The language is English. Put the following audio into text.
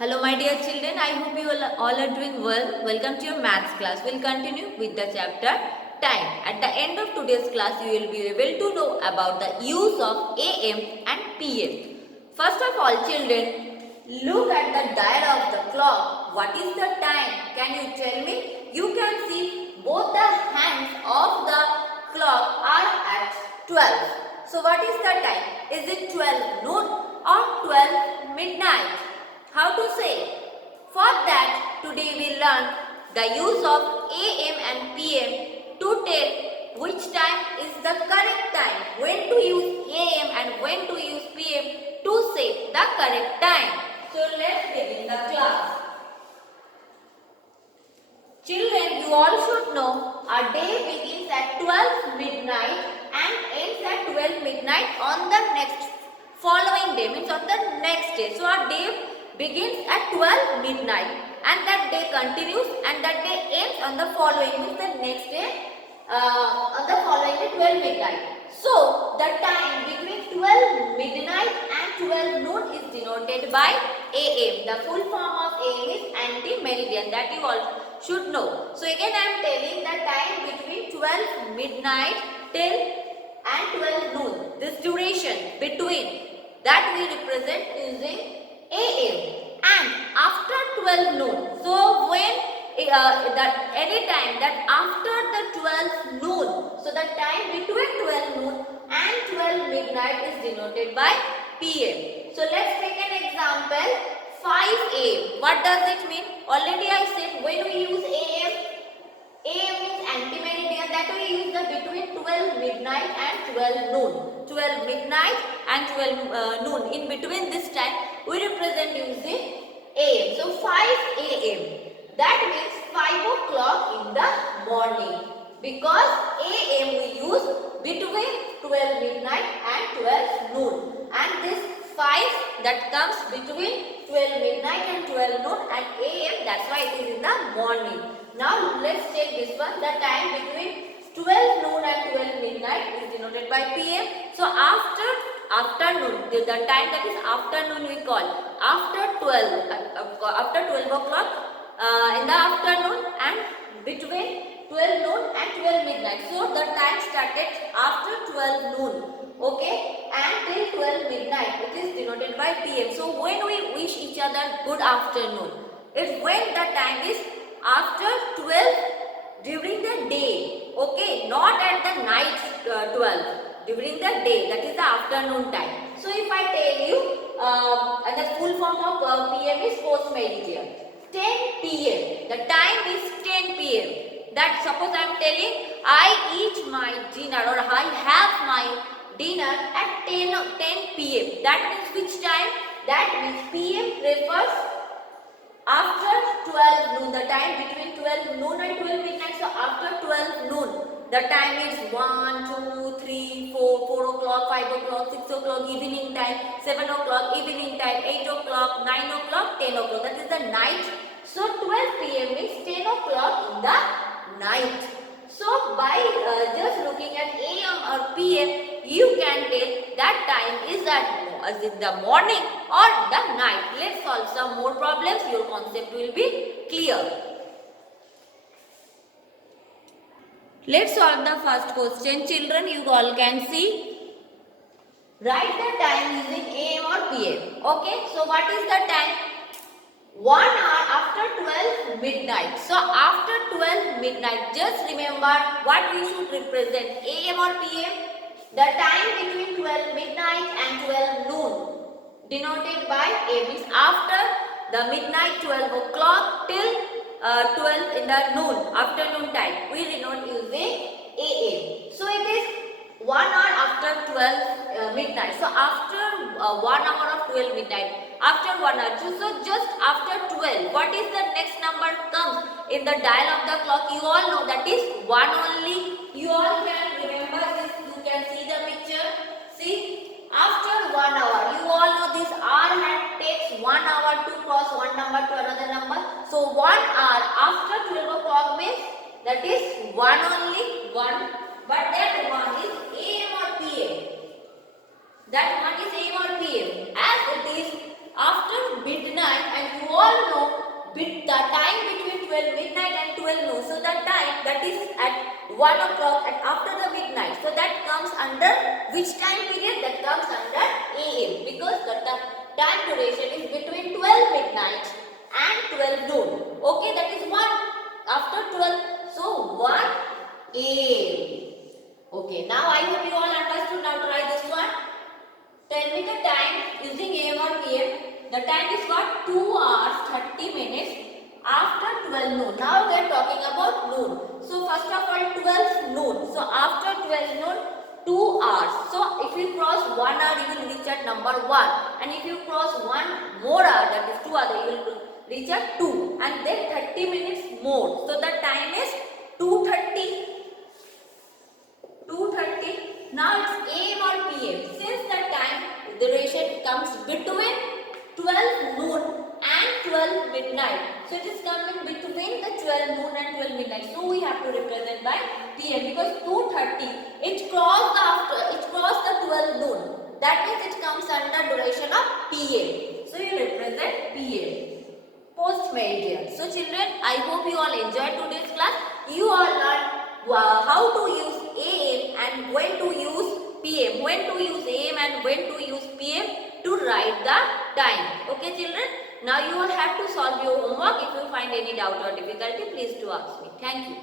Hello my dear children, I hope you all are doing well. Welcome to your maths class. We'll continue with the chapter time. At the end of today's class, you will be able to know about the use of AM and PM. First of all children, look at the dial of the clock. What is the time? Can you tell me? You can see both the hands of the clock are at 12. So what is the time? Is it 12 noon or 12 midnight? How to say? For that, today we learn the use of AM and PM to tell which time is the correct time, when to use AM and when to use PM to say the correct time. So let's begin the class. Children, you all should know a day begins at 12 midnight and ends at 12 midnight on the next following day, means on the next day. So our day begins at 12 midnight and that day continues and that day ends on the following, means the next day on the following day 12 midnight. So the time between 12 midnight and 12 noon is denoted by AM. The full form of AM is anti-meridian, that you all should know. So again I am telling the time between 12 midnight till and 12 noon. This duration between that we represent using AM. And after 12 noon, so when that any time that after the 12 noon, so the time between 12 noon and 12 midnight is denoted by PM. So let's take an example. 5 AM. What does it mean? Already I said when we use AM, AM means anti-meridian, that we use the between 12 midnight and 12 noon. 12 midnight and 12 noon. In between this time, we represent using AM. So 5 AM. That means 5 o'clock in the morning. Because AM we use between 12 midnight and 12 noon. And this 5 that comes between 12 midnight and 12 noon and AM, that's why it is in the morning. Now let's take this one. The time between 12 noon and 12 midnight is denoted by PM. So after afternoon, the time that is afternoon we call after 12 o'clock in the afternoon and between 12 noon and 12 midnight. So the time started after 12 noon, okay, and till 12 midnight it is denoted by PM. So when we wish each other good afternoon, it's when the time is after 12 during the day, okay, not at the night 12, during the day, that is the afternoon time. So if I tell you the full form of PM is post meridian. 10 PM, the time is 10 PM. That suppose I am telling I eat my dinner or I have my dinner at 10 PM. That means which time? That means PM refers after 12 noon, the time between 12 noon and 12 midnight. So after 12 noon, the time is 1, 2, 3, 4, 4 o'clock, 5 o'clock, 6 o'clock, evening time, 7 o'clock, evening time, 8 o'clock, 9 o'clock, 10 o'clock. That is the night. So 12 PM is 10 o'clock in the night. So by just looking at AM or PM, you can tell that time is in the morning or the night. Let's solve some more problems. Your concept will be clear. Let's solve the first question. Children, you all can see. Write the time using AM or PM. Okay. So what is the time? 1 hour after 12 midnight. So after 12 midnight, just remember what we should represent, AM or PM. The time between 12 midnight and 12 noon, denoted by A, means after the midnight 12 o'clock till 12 in the noon, afternoon time, we denote using AM. So it is 1 hour after 12 midnight. So after 1 hour of 12 midnight, after 1 hour, so just after 12, what is the next number comes in the dial of the clock? You all know that is 1 only. You all can remember this. You can see the picture. See, after 1 hour, you all know this hour hand takes 1 hour to cross one number to another number. So 1 hour after 12 o'clock means that is 1 only, 1. But that one is AM or PM. That one is AM or PM. As it is after midnight, and you all know the time between 12 midnight and 12 noon. So the time that is at 1 o'clock and after the midnight. So that comes under which time period? That comes under AM, because the time duration is between 12 midnight and 12 noon. Okay, that is 1 after 12. So 1 AM. Okay, now I hope you all understood. Now try this one. Tell me the time using AM or PM. The time is what? 2 hours 30 minutes after 12 noon. Now we are talking about noon. So first of all 12 noon. So after 12 noon 2 hours. So if you cross 1 hour you will reach at number 1. And if you cross 1 more hour, that is 2 hours, you will reach at 2. And then 30 minutes more. So the time is 2:30. 2:30. Now it's AM or PM. Since the time duration comes between 12 noon and 12 midnight. So it is coming between the 12 noon and 12 midnight. So we have to represent by PM, because 2:30 it crossed the 12 noon. That means it comes under duration of PM. So you represent PM. Post meridian. So children, I hope you all enjoyed today's class. You all learned how to use AM and when to use PM. When to use AM and when to use PM to write the time. Okay children? Now you will have to solve your homework. If you find any doubt or difficulty, please do ask me. Thank you.